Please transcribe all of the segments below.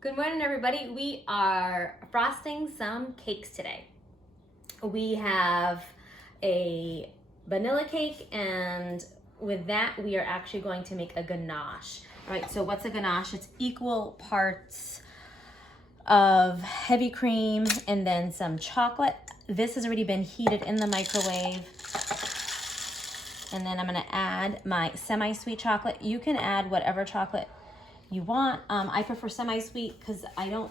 Good morning, everybody. We are frosting some cakes today. We have a vanilla cake, and with that, we are actually going to make a ganache. All right, so what's a ganache? It's equal parts of heavy cream and then some chocolate. This has already been heated in the microwave. And then I'm gonna add my semi-sweet chocolate. You can add whatever chocolate you want. I prefer semi-sweet because I don't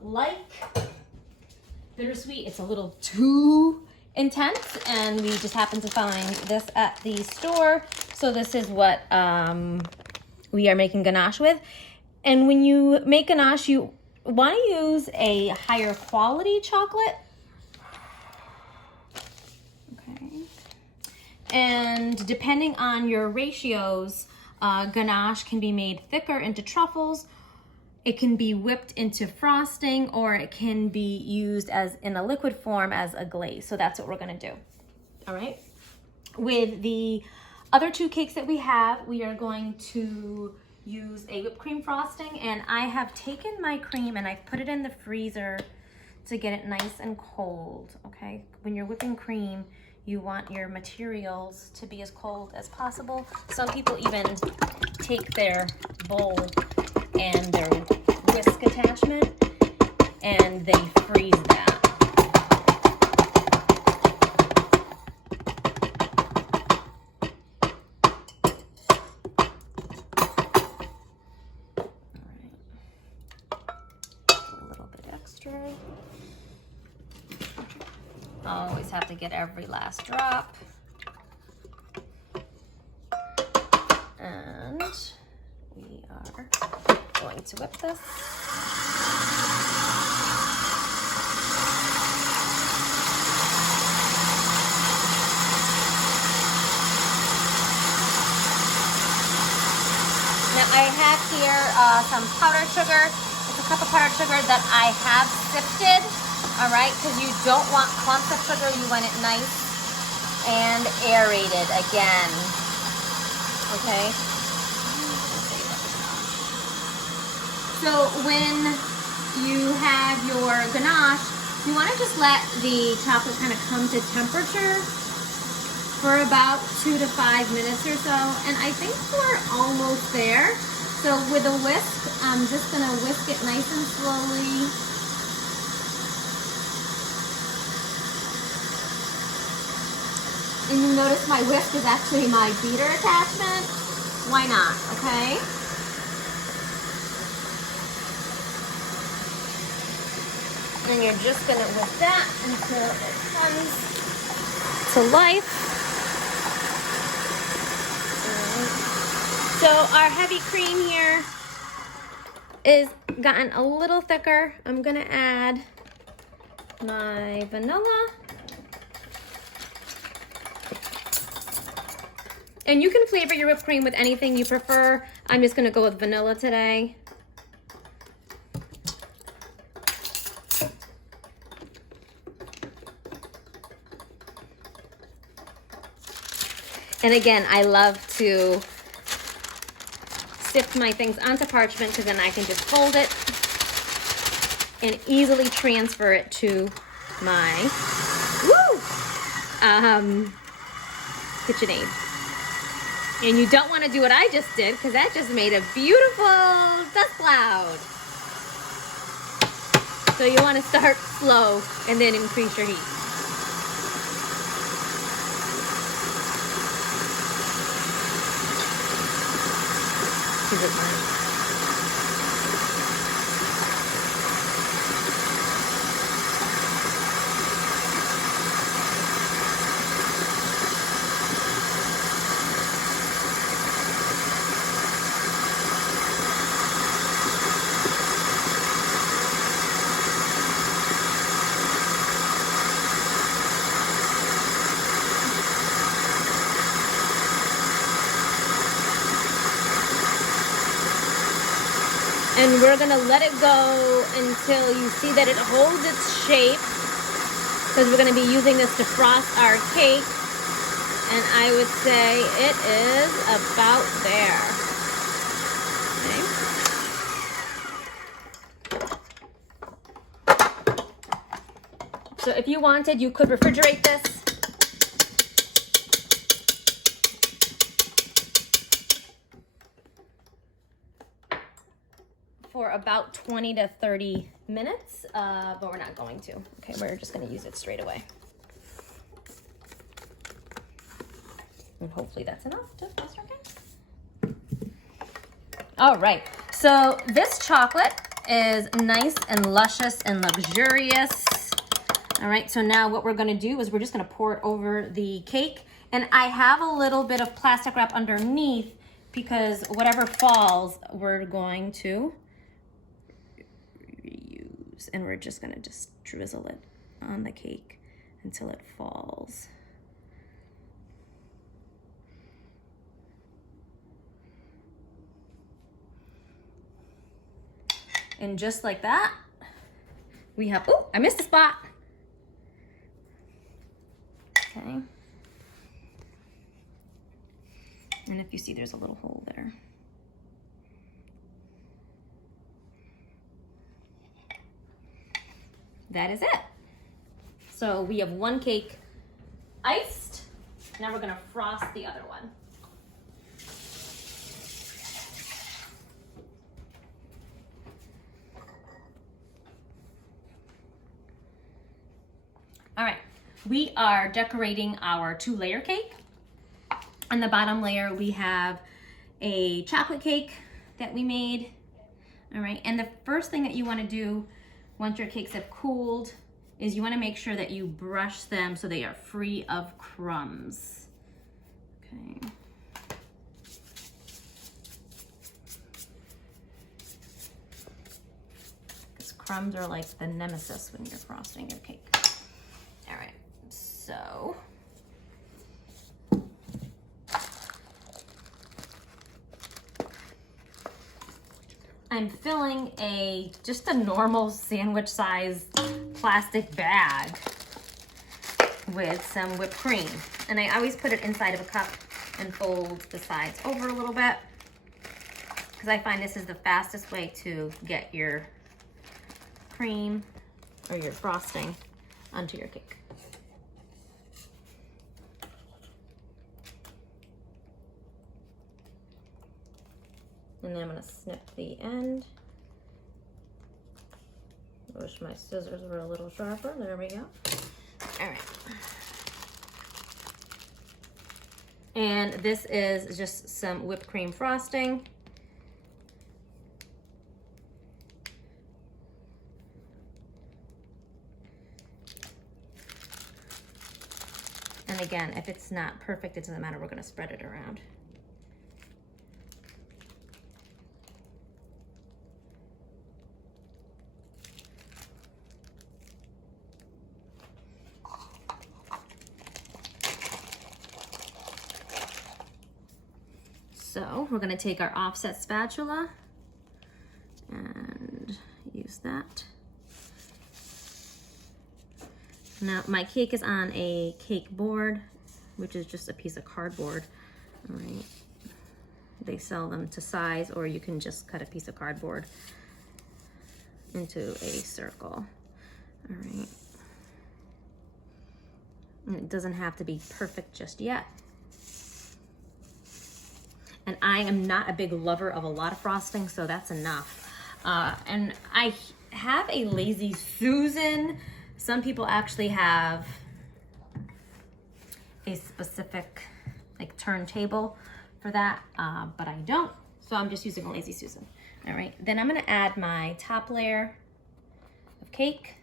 like bittersweet. It's a little too intense, and we just happen to find this at the store. So this is what we are making ganache with. And when you make ganache, you want to use a higher quality chocolate. Okay. And depending on your ratios, ganache can be made thicker into truffles. It can be whipped into frosting, or it can be used as in a liquid form as a glaze. So that's what we're gonna do. All right. With the other two cakes that we have, we are going to use a whipped cream frosting, and I have taken my cream and I've put it in the freezer to get it nice and cold. Okay. When you're whipping cream, you want your materials to be as cold as possible. Some people even take their bowl and their whisk attachment and they freeze that. All right. A little bit extra. Always have to get every last drop. And we are going to whip this. Now I have here some powdered sugar. It's a cup of powdered sugar that I have sifted. All right, because you don't want clumps of sugar. You want it nice and aerated again. Okay. So when you have your ganache, you want to just let the chocolate kind of come to temperature for about 2 to 5 minutes or so. And I think we're almost there. So with a whisk, I'm just going to whisk it nice and slowly. And you notice my whisk is actually my beater attachment. Why not, okay? And you're just gonna whisk that until it comes to life. So our heavy cream here is gotten a little thicker. I'm gonna add my vanilla. And you can flavor your whipped cream with anything you prefer. I'm just gonna go with vanilla today. And again, I love to sift my things onto parchment because then I can just fold it and easily transfer it to my KitchenAid. And you don't want to do what I just did, because that just made a beautiful dust cloud. So you want to start slow and then increase your heat. Is it mine? And we're gonna let it go until you see that it holds its shape, because we're gonna be using this to frost our cake. And I would say it is about there. So if you wanted, you could refrigerate this. For about 20 to 30 minutes, but we're not going to. Okay, we're just gonna use it straight away. And hopefully that's enough to frost our cake. All right, so this chocolate is nice and luscious and luxurious. All right, so now what we're gonna do is we're just gonna pour it over the cake. And I have a little bit of plastic wrap underneath because whatever falls, we're going to reuse. And we're just gonna just drizzle it on the cake until it falls. And just like that, we have, oh, I missed a spot. Okay. And if you see, there's a little hole there. That is it. So we have one cake iced. Now we're gonna frost the other one. All right, we are decorating our 2-layer cake. On the bottom layer, we have a chocolate cake that we made. All right, and the first thing that you wanna do once your cakes have cooled is you wanna make sure that you brush them so they are free of crumbs. Okay. Because crumbs are like the nemesis when you're frosting your cake. All right, so I'm filling just a normal sandwich size plastic bag with some whipped cream. And I always put it inside of a cup and fold the sides over a little bit because I find this is the fastest way to get your cream or your frosting onto your cake. And then I'm gonna snip the end. I wish my scissors were a little sharper. There we go. All right. And this is just some whipped cream frosting. And again, if it's not perfect, it doesn't matter. We're gonna spread it around. So we're gonna take our offset spatula and use that. Now my cake is on a cake board, which is just a piece of cardboard. All right. They sell them to size, or you can just cut a piece of cardboard into a circle. All right. And it doesn't have to be perfect just yet. And I am not a big lover of a lot of frosting, so that's enough. And I have a Lazy Susan. Some people actually have a specific like turntable for that, but I don't. So I'm just using a Lazy Susan. All right, then I'm gonna add my top layer of cake.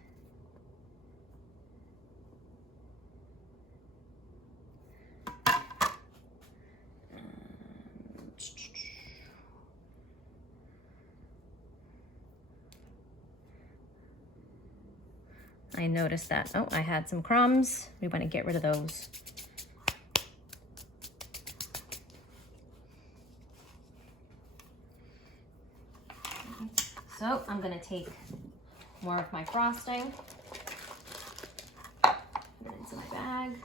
I noticed that, oh, I had some crumbs. We want to get rid of those. So I'm going to take more of my frosting, put it into my bag.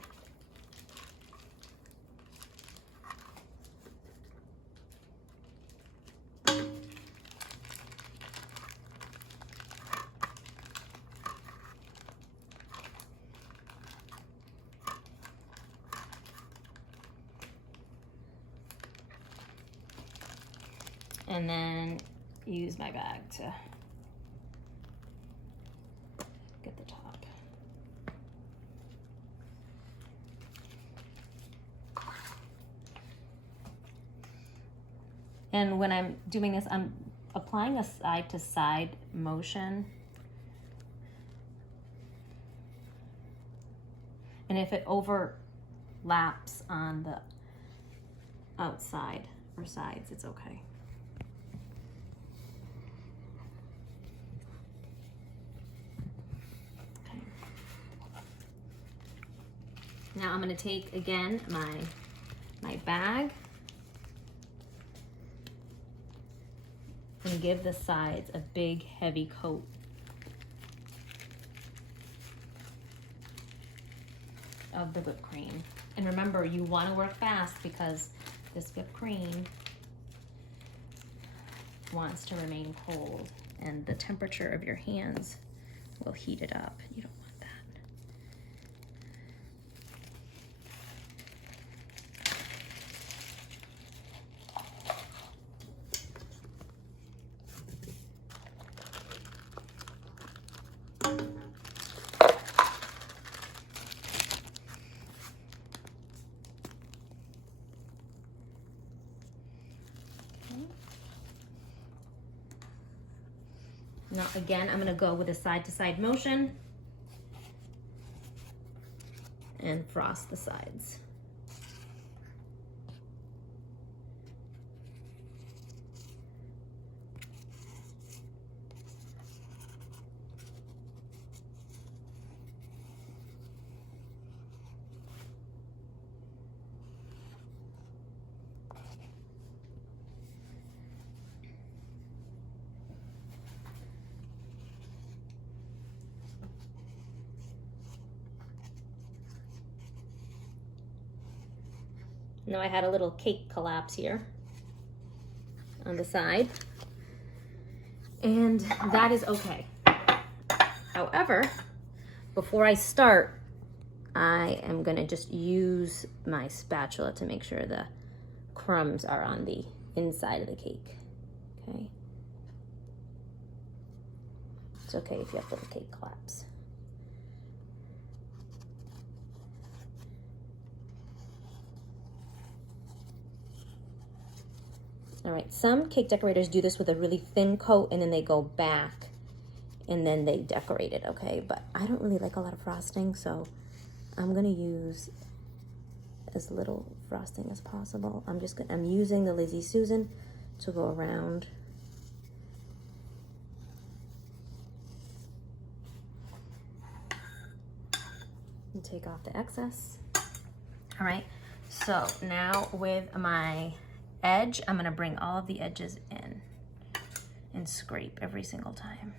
and then use my bag to get the top. And when I'm doing this, I'm applying a side to side motion. And if it overlaps on the outside or sides, it's okay. Okay. Now I'm going to take again my bag and give the sides a big heavy coat. Of the whipped cream. And remember, you want to work fast because this whipped cream wants to remain cold, and the temperature of your hands will heat it up. You don't want that. Now again, I'm gonna go with a side to side motion and frost the sides. Now I had a little cake collapse here on the side, and that is okay. However, before I start, I am gonna just use my spatula to make sure the crumbs are on the inside of the cake, okay? It's okay if you have little cake collapse. All right, some cake decorators do this with a really thin coat and then they go back and then they decorate it, okay? But I don't really like a lot of frosting, so I'm gonna use as little frosting as possible. I'm using the Lizzie Susan to go around. And take off the excess. All right, so now with my edge, I'm gonna bring all of the edges in and scrape every single time.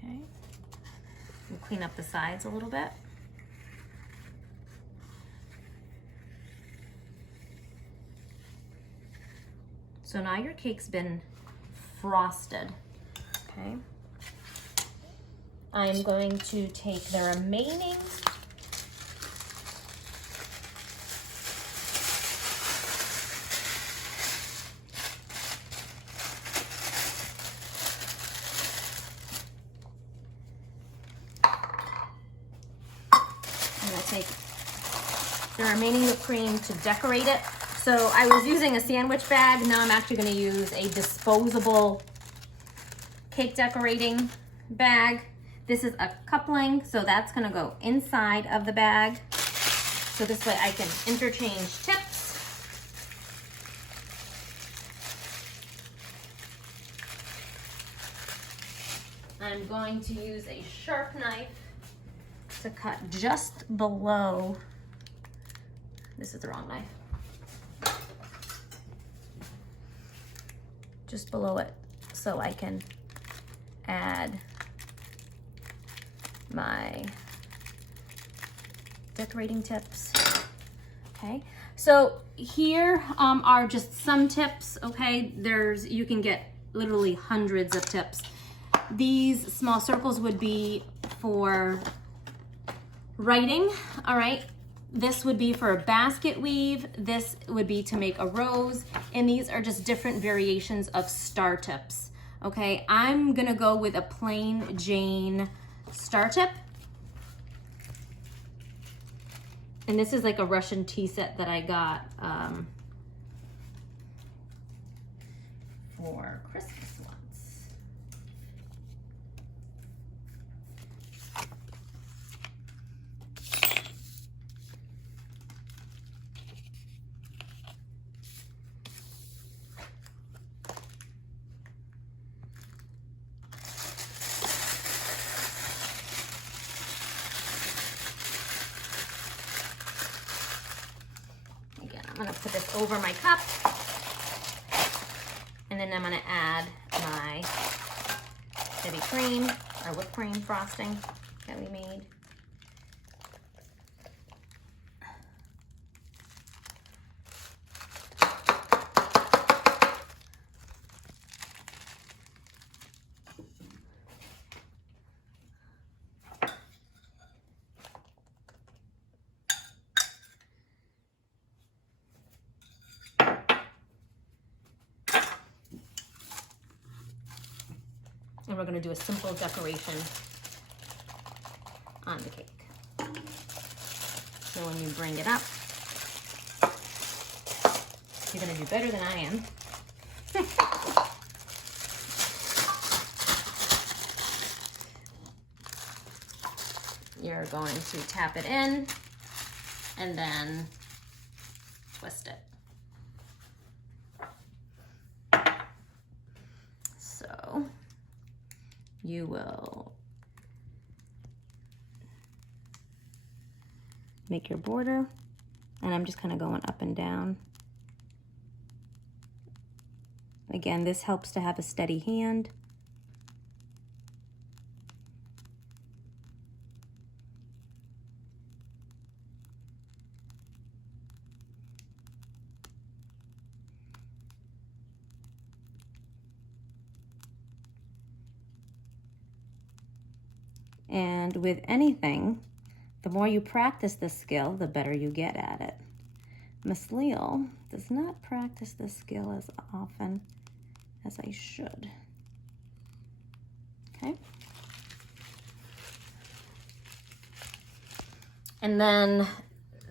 Okay, we'll clean up the sides a little bit. So now your cake's been frosted, okay? I'm going to take the remaining whipped cream to decorate it. So I was using a sandwich bag. Now I'm actually going to use a disposable cake decorating bag. This is a coupling, so that's going to go inside of the bag. So this way I can interchange tips. I'm going to use a sharp knife to cut just below, this is the wrong knife, just below it, so I can add my decorating tips. Okay, so here are just some tips. Okay, you can get literally hundreds of tips. These small circles would be for writing. All right, this would be for a basket weave, this would be to make a rose, and these are just different variations of star tips. Okay, I'm gonna go with a plain Jane star tip. And this is like a Russian tea set that I got for Christmas once. I'm gonna put this over my cup, and then I'm gonna add my heavy cream or whipped cream frosting that we made. And we're gonna do a simple decoration on the cake. So when you bring it up, you're gonna do better than I am. You're going to tap it in and then twist it. So you will make your border, and I'm just kind of going up and down. Again, this helps to have a steady hand. And with anything, the more you practice this skill, the better you get at it. Miss Leal does not practice this skill as often as I should. Okay. And then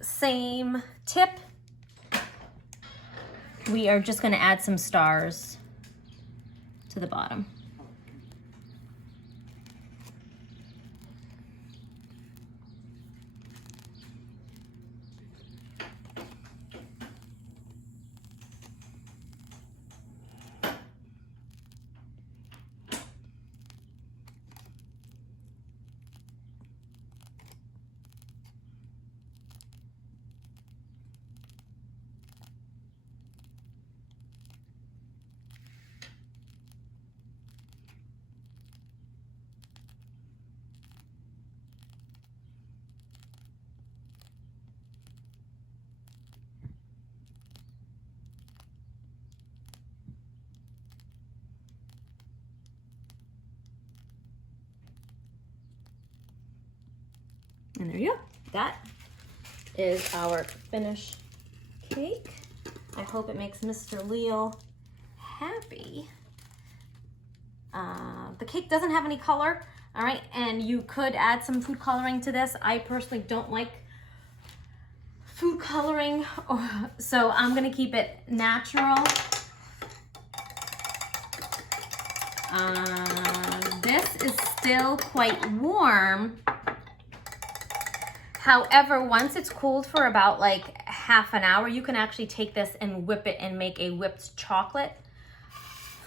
same tip, we are just going to add some stars to the bottom. And there you go. That is our finished cake. I hope it makes Mr. Leal happy. The cake doesn't have any color, all right? And you could add some food coloring to this. I personally don't like food coloring, so I'm gonna keep it natural. This is still quite warm. However, once it's cooled for about like half an hour, you can actually take this and whip it and make a whipped chocolate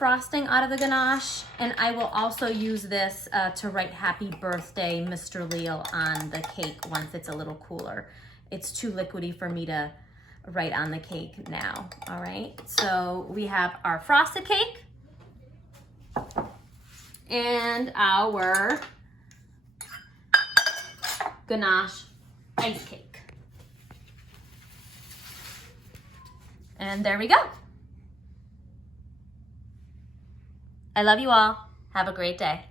frosting out of the ganache, and I will also use this to write happy birthday Mr. Leal on the cake once it's a little cooler. It's too liquidy for me to write on the cake now. All right, so we have our frosted cake and our ganache ice cake. And there we go. I love you all. Have a great day.